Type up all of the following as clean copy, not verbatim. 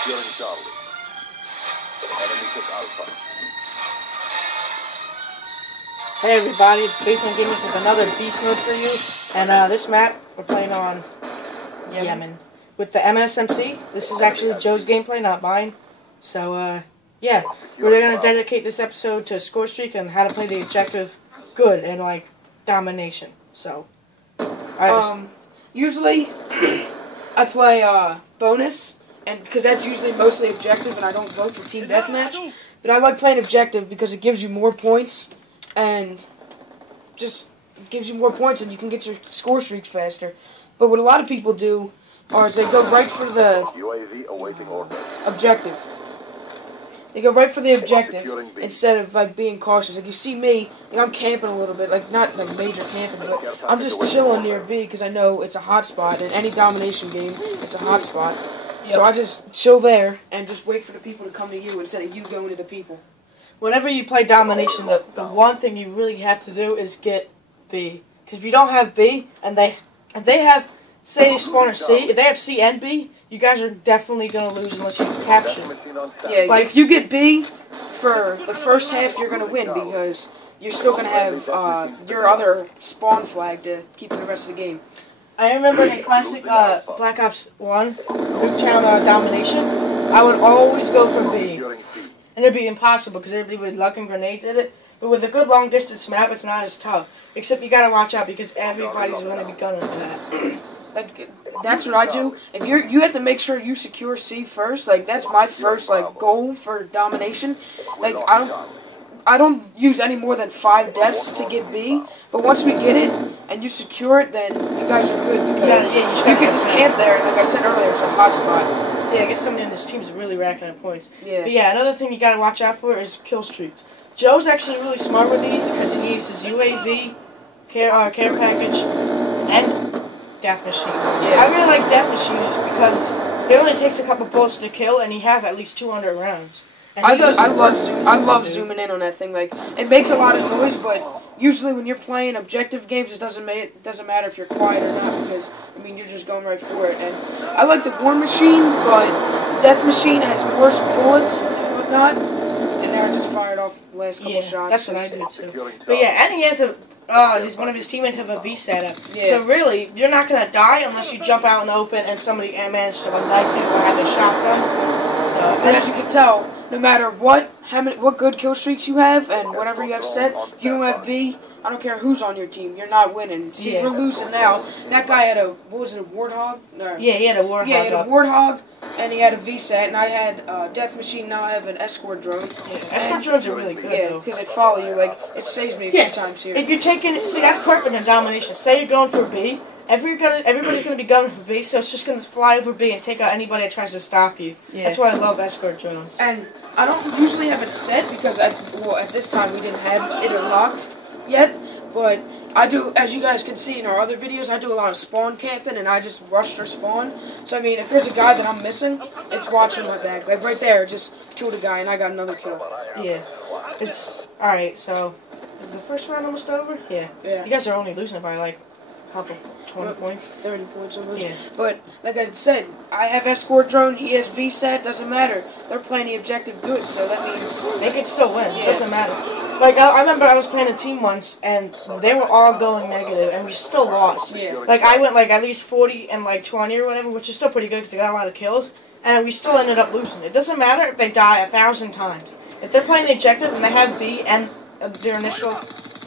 Securing Charlie. Enemy took Alpha. Hey everybody, it's Basement Gamers with another Beast Mode for you. And this map, we're playing on Yemen. With the msmc. This is actually Joe's gameplay, not mine. So, yeah. We're going to dedicate this episode to a score streak and how to play the objective good and, like, domination. So, alright. Usually, I play, bonus, and because that's usually mostly objective and I don't vote for team deathmatch. But I like playing objective because it gives you more points and just gives you more points and you can get your score streaks faster. But what a lot of people do is they go right for the UAV awaiting order. objective. They go right for the objective instead of like being cautious. Like you see me, like I'm camping a little bit, like not the major camping, but I'm just chilling near B because I know it's a hot spot. In any domination game, it's a hot spot. Yep. So I just chill there and just wait for the people to come to you instead of you going to the people. Whenever you play domination, the one thing you really have to do is get B. Because if you don't have B, and they have, say they spawn a C, if they have C and B, you guys are definitely going to lose unless you capture. Yeah, like if you get B for the first half, you're going to win because you're still going to have your other spawn flag to keep for the rest of the game. I remember in classic Black Ops 1, Nuketown domination, I would always go for B. And it'd be impossible because everybody would luck and grenades at it. But with a good long distance map, it's not as tough. Except you gotta watch out because everybody's gonna be gunning for that. Like that's what I do. If you have to make sure you secure C first. Like that's my first like goal for domination. Like I don't use any more than 5 deaths to get B. But once we get it and you secure it, then you guys are good because you can just camp there. And like I said earlier, it's a hot spot. Yeah, I guess somebody in this team is really racking up points. Yeah. But yeah, another thing you gotta watch out for is kill streaks. Joe's actually really smart with these because he uses UAV, care package, and death machine. Yeah. I really like death machines because it only takes a couple bullets to kill, and you have at least 200 rounds. And I love zooming in on that thing. Like it makes a lot of noise, but usually when you're playing objective games, it doesn't matter if you're quiet or not because I mean you're just going right for it. And I like the war machine, but death machine has more bullets and whatnot, and they're just fired off the last couple shots. That's what I do too. But yeah, and he has one of his teammates have a V setup. Yeah. So really, you're not gonna die unless you jump out in the open and somebody manages to knife you or have a shotgun. So, and as you can tell, no matter what good kill streaks you have and whatever you have set, if you don't have B, I don't care who's on your team, you're not winning. See, we're losing now. That guy had a Warthog? No. Yeah, he had a Warthog. Yeah, he had a Warthog, and he had a VSAT, and I had Death Machine, now I have an escort drone. Yeah, escort drones are really good, though. Because they follow you, like, it saves me a few times here. If you're taking, see, that's perfect in domination. Say you're going for B, everybody's going to be gunning for B, so it's just going to fly over B and take out anybody that tries to stop you. Yeah. That's why I love escort drones. And I don't usually have it set because, at this time we didn't have it unlocked yet, but I do, as you guys can see in our other videos, I do a lot of spawn camping and I just rush their spawn. So, I mean, if there's a guy that I'm missing, it's watching my back. Like, right there, just killed a guy and I got another kill. Yeah. It's, alright, so, is the first round almost over? Yeah. You guys are only losing it by, like, a couple, 20 points? 30 points almost. Yeah. But, like I said, I have escort drone, he has VSAT, doesn't matter. They're playing the objective good, so that means... They can still win, it doesn't matter. Like, I remember I was playing a team once, and they were all going negative, and we still lost. Yeah. Like, I went, like, at least 40 and, like, 20 or whatever, which is still pretty good because they got a lot of kills, and we still ended up losing. It doesn't matter if they die 1,000 times. If they're playing the objective and they have B and their initial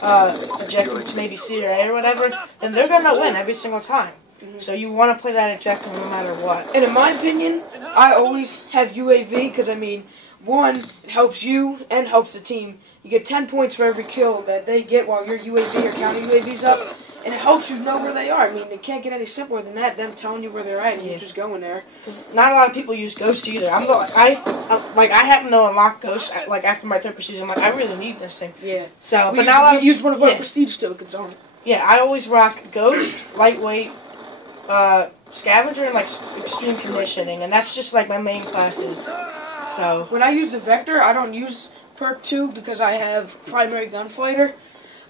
objective, which maybe C or A or whatever, then they're going to win every single time. So you want to play that objective no matter what. And in my opinion, I always have UAV because, I mean, one, it helps you and helps the team. You get 10 points for every kill that they get while your UAV or counting UAVs up, and it helps you know where they are. I mean, it can't get any simpler than that, them telling you where they're at and you just going there. Not a lot of people use Ghost either. I happen to unlock Ghost, like, after my 3rd prestige. I'm like, I really need this thing. Yeah. So, but now I use one of our prestige tokens on it. Yeah, I always rock Ghost, Lightweight, Scavenger, and, like, Extreme Conditioning, and that's just, like, my main classes. So when I use the Vector, I don't use perk 2 because I have primary gunfighter.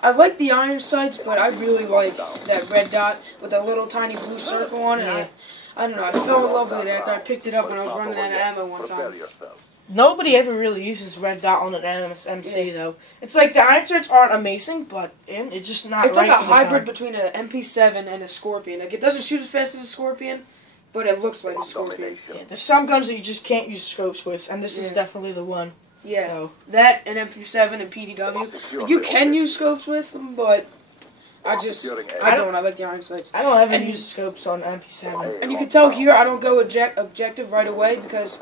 I like the iron sights, but I really like that red dot with a little tiny blue circle on it. I don't know. I fell in love with it after I picked it up when I was running out of ammo one time. Nobody ever really uses red dot on an msmc though. It's like the iron sights aren't amazing, but it's just not. It's right like a for the hybrid gun. between an MP7 and a Scorpion. Like it doesn't shoot as fast as a Scorpion, but it looks like a Scorpion. Yeah, there's some guns that you just can't use scopes with, and this is definitely the one. Yeah, So. that and MP7 and PDW. You can use scopes with them, but I don't. I like the iron sights. I don't ever use scopes on MP7. And you can tell here I don't go objective right away because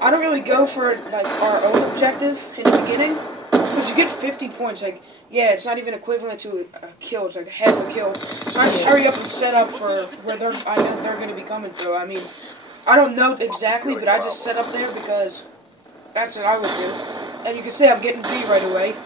I don't really go for like our own objective in the beginning because you get 50 points. Like, yeah, it's not even equivalent to a kill. It's like half a kill. So I just hurry up and set up for where I know they're going to be coming through. I mean, I don't know exactly, but I just set up there because that's what I would do. And you can say I'm getting B right away.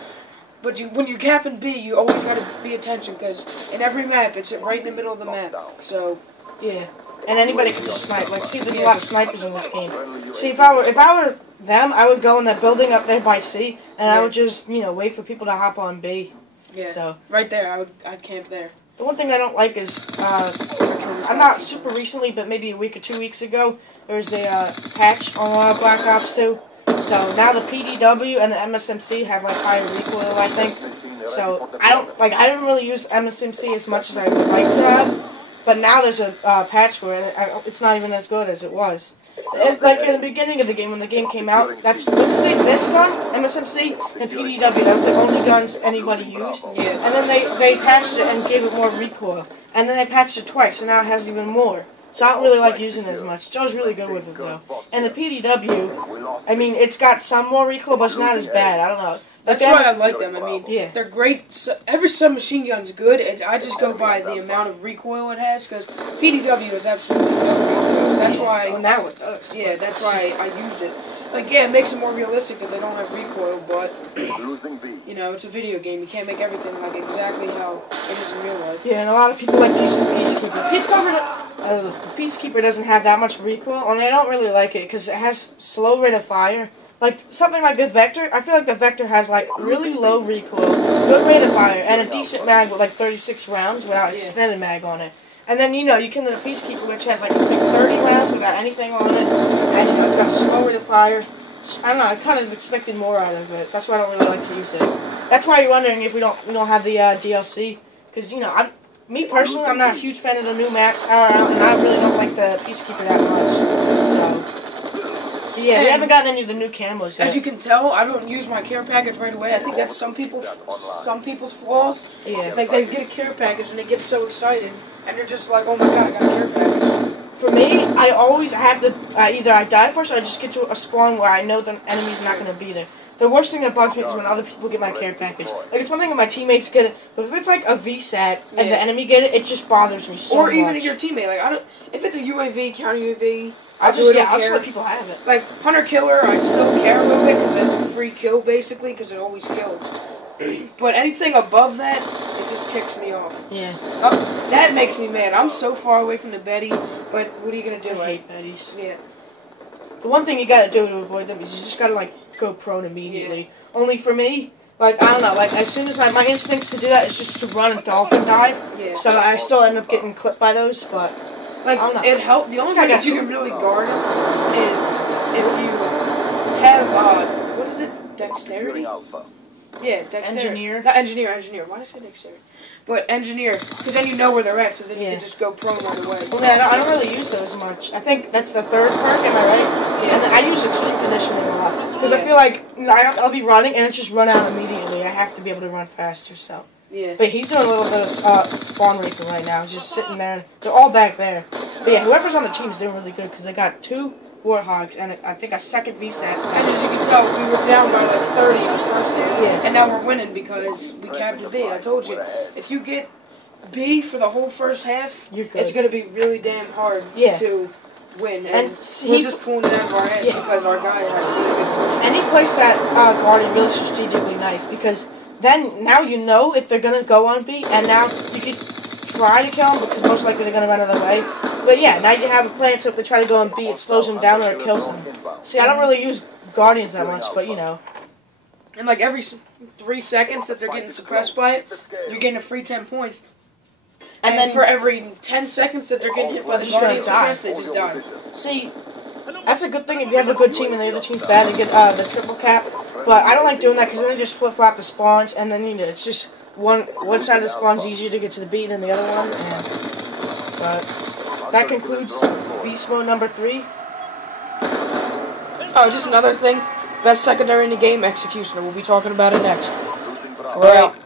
But when you're capping B, you always got to be attention because in every map, it's right in the middle of the map. So, yeah. And anybody can just snipe. Like, see, there's a lot of snipers in this game. See, if I were them, I would go in that building up there by C, and I would just, wait for people to hop on B. Yeah. So right there, I'd camp there. The one thing I don't like is, I'm not super recently, but maybe a week or 2 weeks ago, there was a patch on Black Ops 2. So now the PDW and the MSMC have like higher recoil, I think. So I didn't really use MSMC as much as I would like to have. But now there's a patch for it, and it's not even as good as it was. Like in the beginning of the game, when the game came out, this gun, MSMC, and PDW, that was the only guns anybody used. Yeah. And then they patched it and gave it more recoil. And then they patched it twice, so now it has even more. So I don't really like using it as much. Joe's really good with it, though. And the PDW, I mean, it's got some more recoil, but it's not as bad. I don't know. That's why I like them. I mean, they're great. Every submachine gun's good. I just go by the amount of recoil it has, because PDW is absolutely no recoil. That's why. Well, now it does. Yeah, that's why I used it. Like, yeah, it makes it more realistic that they don't have recoil, but, it's a video game. You can't make everything like exactly how it is in real life. Yeah, and a lot of people like to use the Peacekeeper. Peacekeeper doesn't have that much recoil, and I don't really like it because it has slow rate of fire. Like, something like the Vector, I feel like the Vector has, like, really low recoil, good rate of fire, and a decent mag with, like, 36 rounds without extended mag on it. And then, you can do the Peacekeeper, which has, like, I think 30 rounds without anything on it, and, it's got a slow rate of fire. I don't know, I kind of expected more out of it, so that's why I don't really like to use it. That's why you're wondering if we don't have the DLC, because, me personally, I'm not a huge fan of the new maps out, and I really don't like the Peacekeeper that much, so... Yeah, we haven't gotten any of the new camos yet. As you can tell, I don't use my care package right away. I think that's some people's flaws. Yeah. Like, they get a care package and they get so excited, and they're just like, oh my god, I got a care package. For me, I always have to, either I die first or I just get to a spawn where I know the enemy's not going to be there. The worst thing that bugs me is when other people get my care package. Like, it's one thing if my teammates get it, but if it's like a VSAT and the enemy get it, it just bothers me so much. Or even your teammate. Like, if it's a UAV, counter UAV, I'll just let people have it. Like, Hunter-Killer, I still care a little bit because that's a free kill, basically, because it always kills. But anything above that, it just ticks me off. Yeah. That makes me mad. I'm so far away from the Betty, but what are you going to do? I hate Betties. Yeah. The one thing you gotta do to avoid them is you just gotta, go prone immediately. Yeah. Only for me, I don't know, as soon as my instincts to do that is just to run and dolphin dive. Yeah. So I still end up getting clipped by those, but... it helped. The only way that you can really guard it is if you have, what is it? Dexterity? Yeah, dexterity. Engineer. Not engineer. Why did I say dexterity? But engineer, because then you know where they're at, so then you can just go prone right away. Well, yeah, I don't really use those much. I think that's the third perk, am I right? Yeah. And then I use extreme conditioning a lot, because I feel like I'll be running and it just run out immediately. I have to be able to run faster, so... Yeah. But he's doing a little bit of spawn raping right now. He's just sitting there. They're all back there. But yeah, whoever's on the team is doing really good because they got 2 Warthogs and I think a second VSAT. And as you can tell, we were down by 30 on the first day. Yeah. And now we're winning because we captured B. I told you, if you get B for the whole first half, it's going to be really damn hard to win. And we're just pulling it out of our ass because our guy had a really good push. And he placed that guardian really strategically nice because... Then, now you know if they're going to go on B, and now you could try to kill them, because most likely they're going to run another way. But yeah, now you have a plan, so if they try to go on B, it slows them down or it kills them. See, I don't really use Guardians that much, but And every 3 seconds that they're getting suppressed by it, you're getting a free 10 points. And then for every 10 seconds that they're getting hit by the Just gonna Guardian die. suppress, they just die. See, that's a good thing if you have a good team and the other team's bad to get the triple cap. But I don't like doing that because then it just flip-flop the spawns, and then it's just one side of the spawn's easier to get to the B than the other one. But that concludes Beast Mode number 3. Oh, just another thing. Best secondary in the game, Executioner. We'll be talking about it next. Losing ground. We're out.